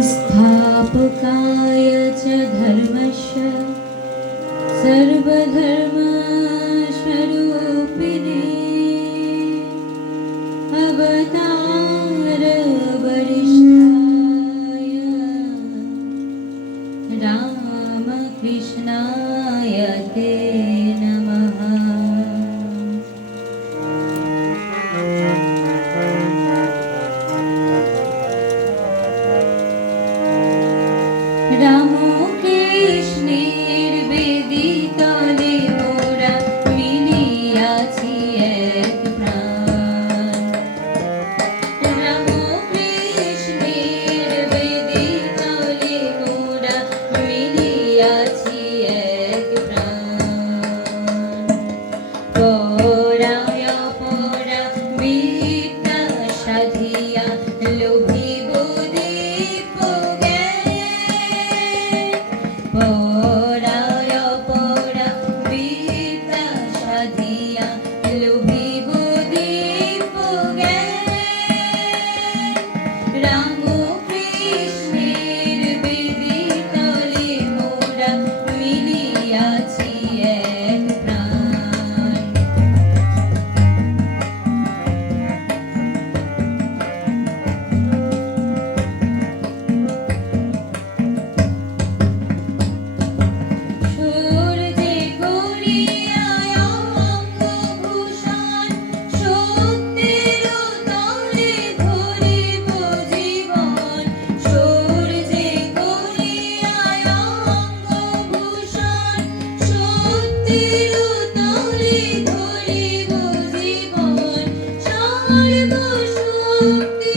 स्थापकाय च धर्मस्य सर्वधर्मस्वरूपिणे अवतारवरिष्ठाय रामकृष्णाय ते नमः। রামো কৃষ্ণের বেদিতলে মোরা মিলিয়াছি এক প্রাণ। রামো কৃষ্ণের বেদিতলে মোরা মিলিয়াছি এক প্রাণ। পরায় পরা বিদ্যা সাধিয়া লোভিব দীপ পরায় পরা বিদ্যা সাধিয়া লোভিব দীপ রাম কৃষ্ণের বেদিতলে মোরা মিলিয়াছি এক প্রাণ। সূর্যে করিয়ায় অঙ্গভূষণ সত্যের তলে ধরিব জীবন। সূর্যে করিয়ায় অঙ্গভূষণ সত্যের তলে ধরিব জীবন। সর্বশক্তি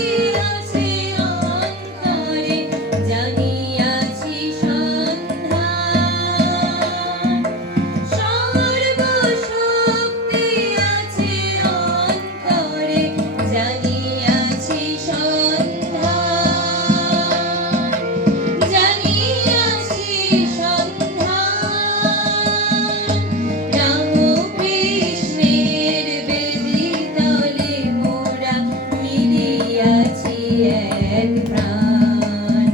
আছে অন্তরে জানিয়াছি সন্ধান। সর্বশক্তি আছে অন্তরে জানিয়াছি সন্ধান। জানিয়াছি সন্ধান। রাম কৃষ্ণের বেদিতলে মোরা মিলিয়াছি এক প্রাণ।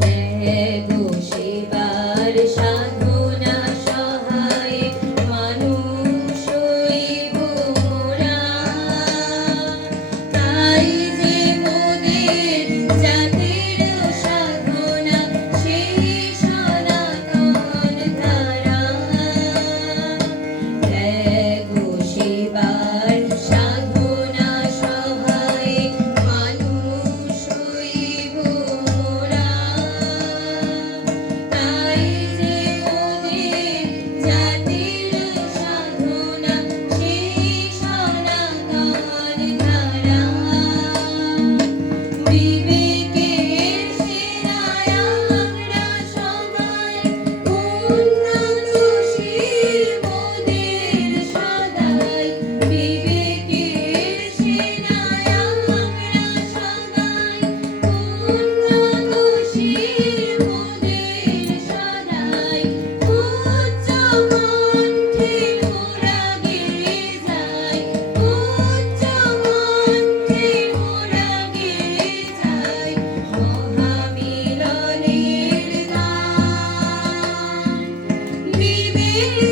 ত্যাগো সেবার সাধনা সহায়ে মানুষ হইব মোরা। তাই যে মোদের জাতির সাধনা সেই সনাতন ধারা। ত্যাগো সেবার সাধনা সহায়ে মানুষ হইব মোরা। তাই যে মোদের জাতির সাধনা সেই সনাতন ধারা। বিবেকের সেনায় আমরা সবাই উন্নতশীল মোদের সদাই। বিবেকের সেনায় আমরা সবাই উন্নতশীল মোদের সদাই। উচ্চ কণ্ঠে মোরা গেয়ে যাই। উচ্চ কণ্ঠে মোরা গেয়ে যাই মহামিলনের গান। বিবেকের